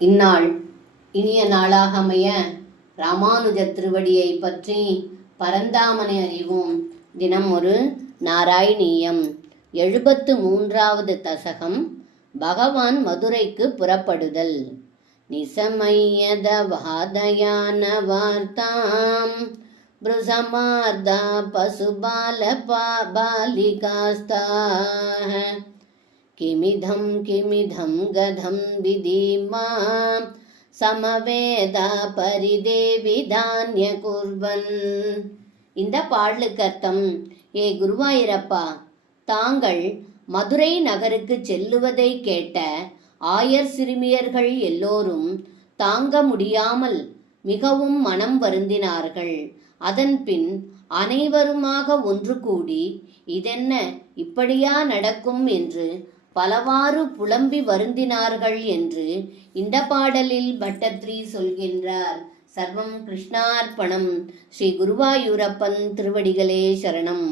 இந்நாள் இனிய நாளாக அமைய ராமானுஜ திருவடியை பற்றி பரந்தாமனை அறிவோம். தினம் ஒரு நாராயணீயம். 73வது தசகம். பகவான் மதுரைக்கு புறப்படுதல். நிசமயத வாதயான வார்த்தாம் பிருசமார்தா பசுபால பாலிகாஸ்தாஹ கிமிதம் கதம் விதிமா சமவேதா பரிதேவிதான்ய குர்வன். இந்த பாடலுக்கு அர்த்தம்: ஏ குருவாயூரப்பா, தாங்கள் மதுரை நகருக்கு செல்லுவதை கேட்ட ஆயர் சிறுமியர்கள் எல்லோரும் தாங்க முடியாமல் மிகவும் மனம் வருந்தினார்கள். அதன்பின் அனைவருமாக ஒன்று கூடி, இதென்ன இப்படியா நடக்கும் என்று பலவாறு புலம்பி வருந்தினார்கள் என்று இந்த பாடலில் பட்டத்ரி சொல்கின்றார். சர்வம் கிருஷ்ணார்ப்பணம். ஸ்ரீ குருவாயூரப்பன் திருவடிகளே சரணம்.